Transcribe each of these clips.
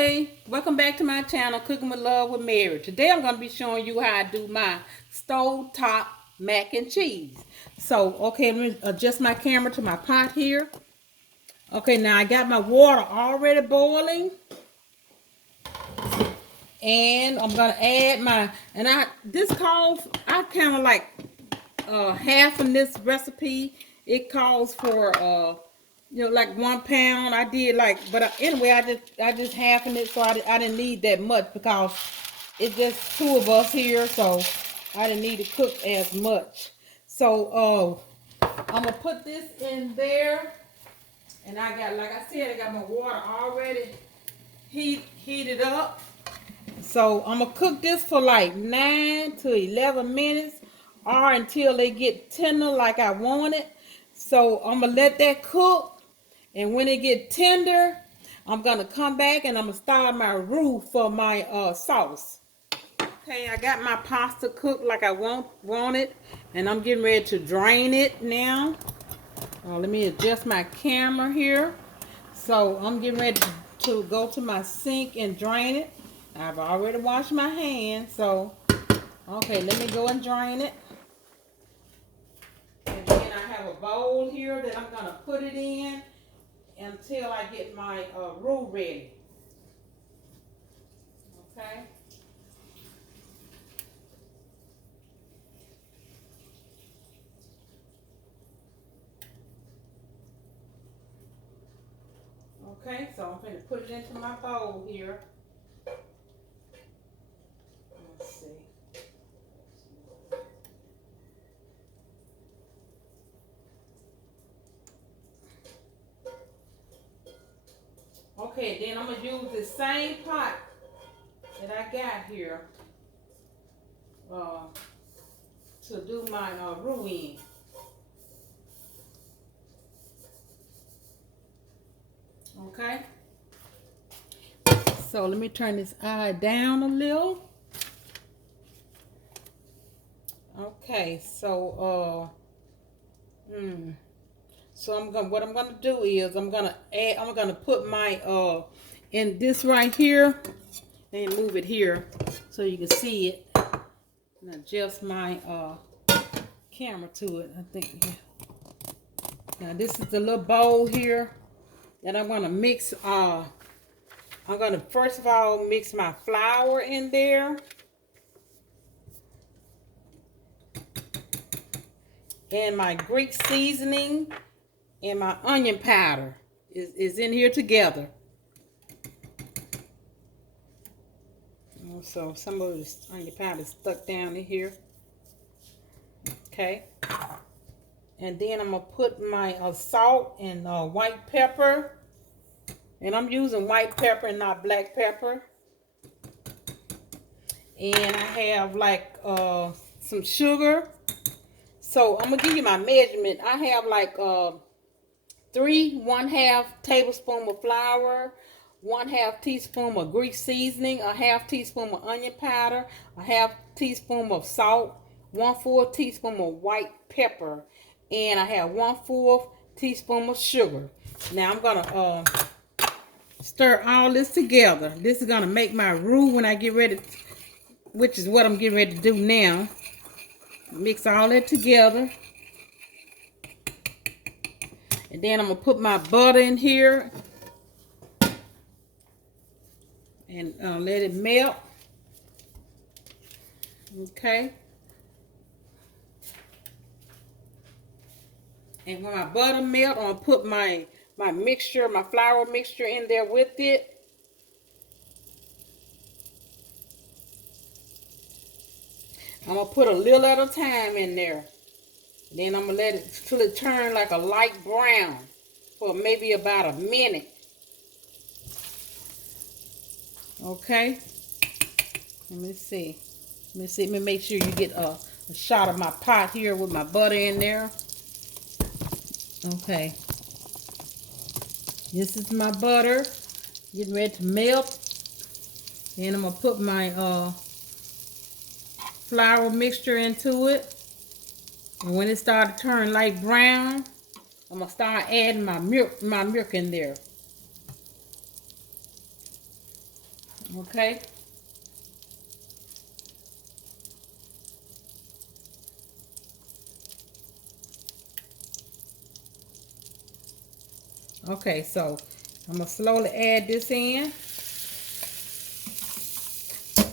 Okay, welcome back to my channel, Cooking with Love with Mary. Today I'm going to be showing you how I do my stovetop mac and cheese. So, okay, let me adjust my camera to my pot here. Okay, now I got my water already boiling. And I'm going to add my, this calls, I kind of like half in this recipe. It calls for like 1 pound. I did anyway, I just halving it, so I didn't need that much because it's just two of us here, so I didn't need to cook as much. So I'm gonna put this in there, and I got, like I said, I got my water already heated up. So I'm gonna cook this for like 9 to 11 minutes or until they get tender like I want it. So I'm gonna let that cook, and when it get tender, I'm gonna come back and I'm gonna start my roux for my sauce. Okay, I got my pasta cooked like I want it, and I'm getting ready to drain it now. Let me adjust my camera here. So I'm getting ready to go to my sink and drain it. I've already washed my hands, so okay, let me go and drain it. And then I have a bowl here that I'm gonna put it in until I get my roux ready. Okay. Okay, so I'm going to put it into my bowl here. Let's see. Okay, then I'm going to use the same pot that I got here to do my roux in. Okay. So let me turn this eye down a little. Okay, so what I'm gonna do is I'm gonna put my in this right here and move it here so you can see it. And adjust my camera to it. I think. Yeah. Now this is the little bowl here that I'm gonna mix. I'm gonna first of all mix my flour in there. And my Greek seasoning and my onion powder is in here together. So some of this onion powder is stuck down in here. Okay. And then I'm going to put my salt and white pepper. And I'm using white pepper and not black pepper. And I have like some sugar. So I'm going to give you my measurement. I have like 1/2 tablespoon of flour, 1/2 teaspoon of Greek seasoning, a 1/2 teaspoon of onion powder, a 1/2 teaspoon of salt, 1/4 teaspoon of white pepper, and I have 1/4 teaspoon of sugar. Now I'm gonna stir all this together. This is gonna make my roux when I get ready, which is what I'm getting ready to do now. Mix all that together. And then I'm going to put my butter in here and let it melt. Okay. And when my butter melt, I'm going to put my mixture, my flour mixture in there with it. I'm going to put a little at a time in there. Then I'm going to let it till it turn like a light brown for maybe about a minute. Okay. Let me see. Let me make sure you get a shot of my pot here with my butter in there. Okay. This is my butter. Getting ready to melt. Then I'm going to put my flour mixture into it. And when it starts to turn light brown, I'm going to start adding my milk in there. Okay. Okay, so I'm gonna slowly add this in.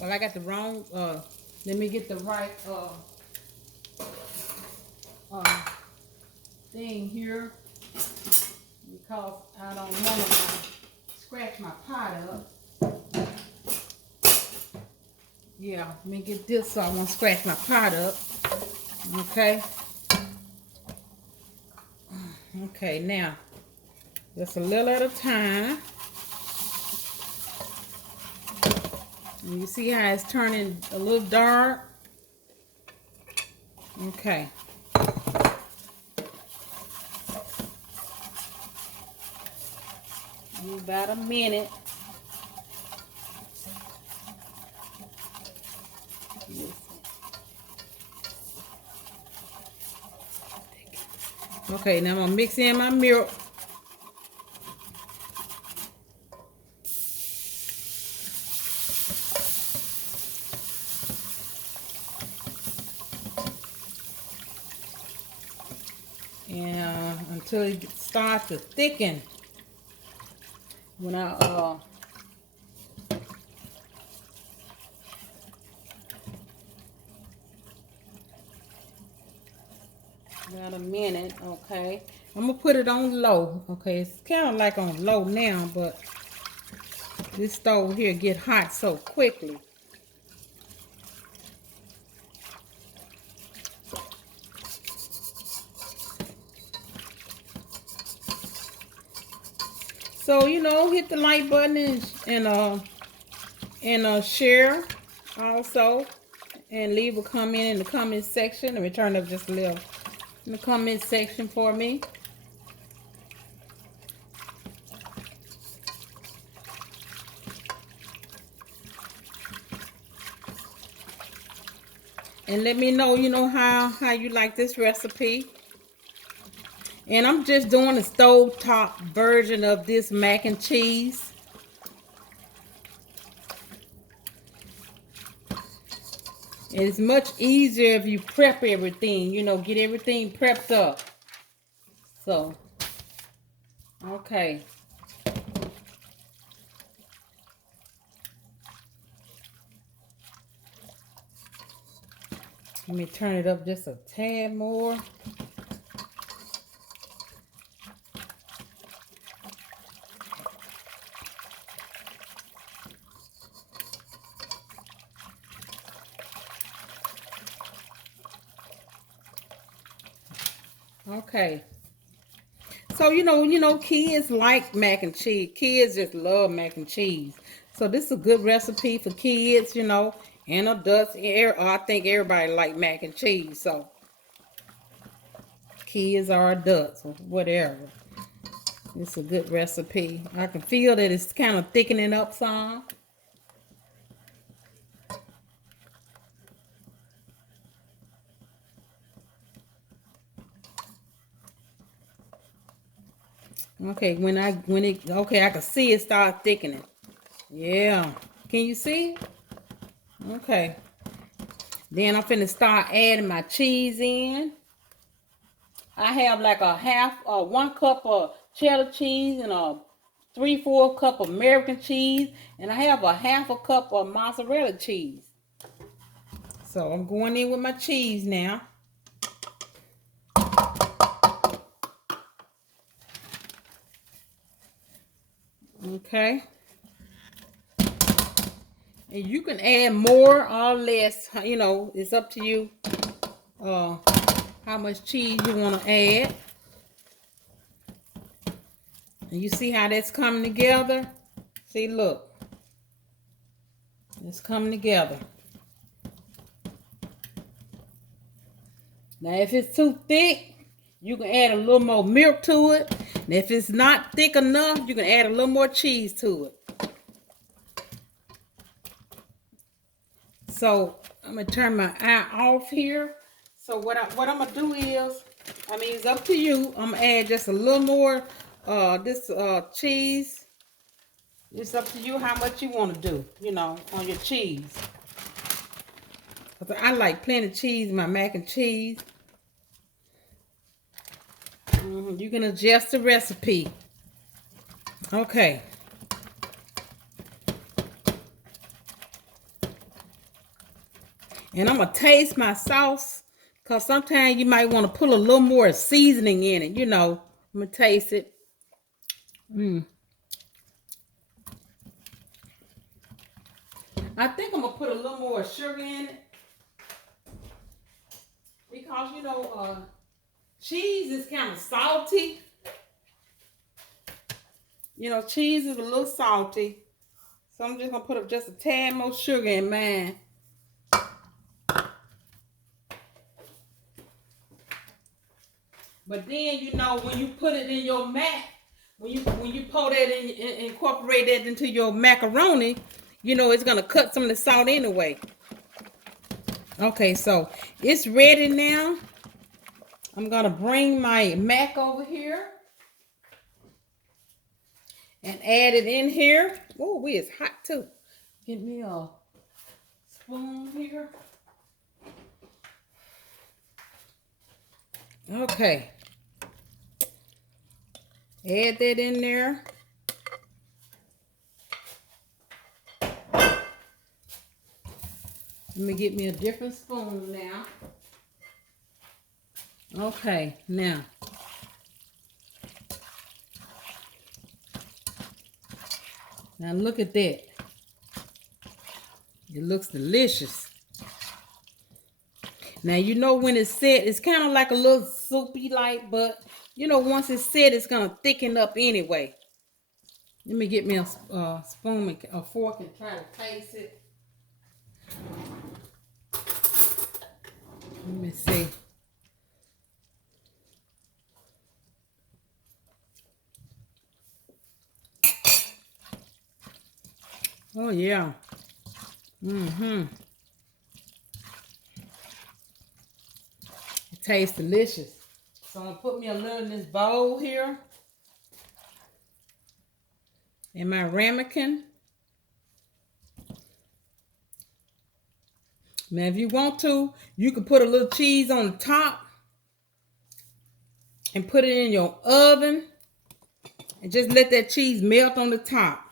Well, I got the wrong, let me get the right uh, thing here because I don't want to scratch my pot up. Yeah, let me get this so I won't scratch my pot up. Okay. Okay, now, just a little at a time. And you see how it's turning a little dark? Okay. About a minute. Okay, now I'm gonna mix in my milk. And until it starts to thicken. When I about a minute, okay. I'm gonna put it on low. Okay, it's kind of like on low now, but this stove here get hot so quickly. So hit the like button and share also, and leave a comment in the comment section. Let me turn up just a little in the comment section for me. And let me know, how you like this recipe. And I'm just doing a stovetop version of this mac and cheese. And it's much easier if you prep everything, get everything prepped up. So, okay. Let me turn it up just a tad more. Okay. So, kids like mac and cheese. Kids just love mac and cheese. So this is a good recipe for kids, and adults. I think everybody like mac and cheese. So kids or adults or whatever. It's a good recipe. I can feel that it's kind of thickening up some. Okay, I can see it start thickening. Yeah. Can you see? Okay. Then I'm finna start adding my cheese in. I have like a 1 cup of cheddar cheese and a 3/4 cup of American cheese, and I have a 1/2 cup of mozzarella cheese. So I'm going in with my cheese now. Okay. And you can add more or less, it's up to you how much cheese you want to add. And you see how that's coming together? See, look. It's coming together. Now, if it's too thick, you can add a little more milk to it. And if it's not thick enough, you can add a little more cheese to it. So I'm gonna turn my eye off here. So what I'm gonna do is, it's up to you. I'm gonna add just a little more this cheese. It's up to you how much you want to do, you know, on your cheese. I like plenty of cheese in my mac and cheese. You can adjust the recipe. Okay. And I'm going to taste my sauce. Because sometimes you might want to put a little more seasoning in it. You know. I'm going to taste it. I think I'm going to put a little more sugar in it. Because, you know, cheese is kind of salty. You know, cheese is a little salty. So I'm just going to put just a tad more sugar in mine. But then, you know, when you put it in your mac, when you pour that in, incorporate that into your macaroni, you know, it's going to cut some of the salt anyway. Okay, so it's ready now. I'm going to bring my mac over here and add it in here. Oh, it's hot too. Get me a spoon here. Okay. Add that in there. Let me get me a different spoon now. Okay, now. Now look at that. It looks delicious. Now, you know when it's set, it's kind of like a little soupy like, but, you know, once it's set, it's going to thicken up anyway. Let me get me a spoon, a fork, and try to taste it. Let me see. Oh, yeah. It tastes delicious. So I'm going to put me a little in this bowl here. In my ramekin. Now, if you want to, you can put a little cheese on the top and put it in your oven and just let that cheese melt on the top.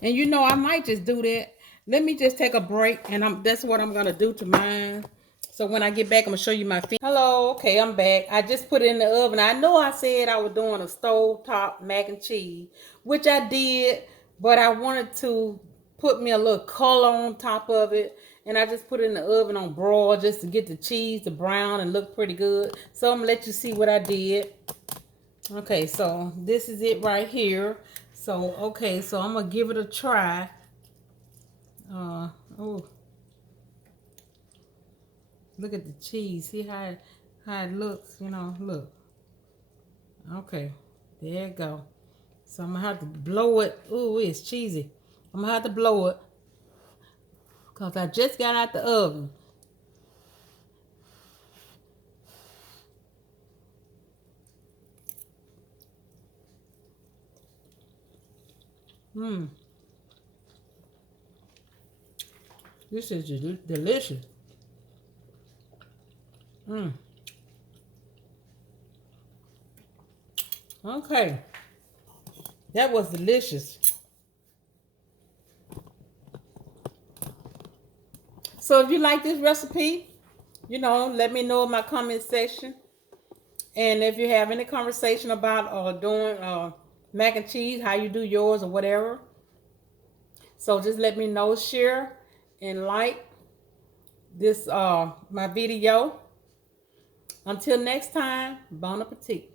And you know, I might just do that. Let me just take a break, and that's what I'm gonna do to mine. So when I get back, I'm gonna show you my finish. Hello, okay, I'm back. I just put it in the oven. I know I said I was doing a stovetop mac and cheese, which I did, but I wanted to put me a little color on top of it, and I just put it in the oven on broil just to get the cheese to brown and look pretty good. So I'm gonna let you see what I did. Okay, so this is it right here. So, okay, so I'm going to give it a try. Oh, look at the cheese. See how it looks, you know, look. Okay, there you go. So I'm going to have to blow it. Ooh, it's cheesy. I'm going to have to blow it because I just got out the oven. This is delicious. Okay. That was delicious. So if you like this recipe, you know, let me know in my comment section. And if you have any conversation about doing mac and cheese, how you do yours or whatever. So just let me know, share, and like this my video. Until next time, bon appetit.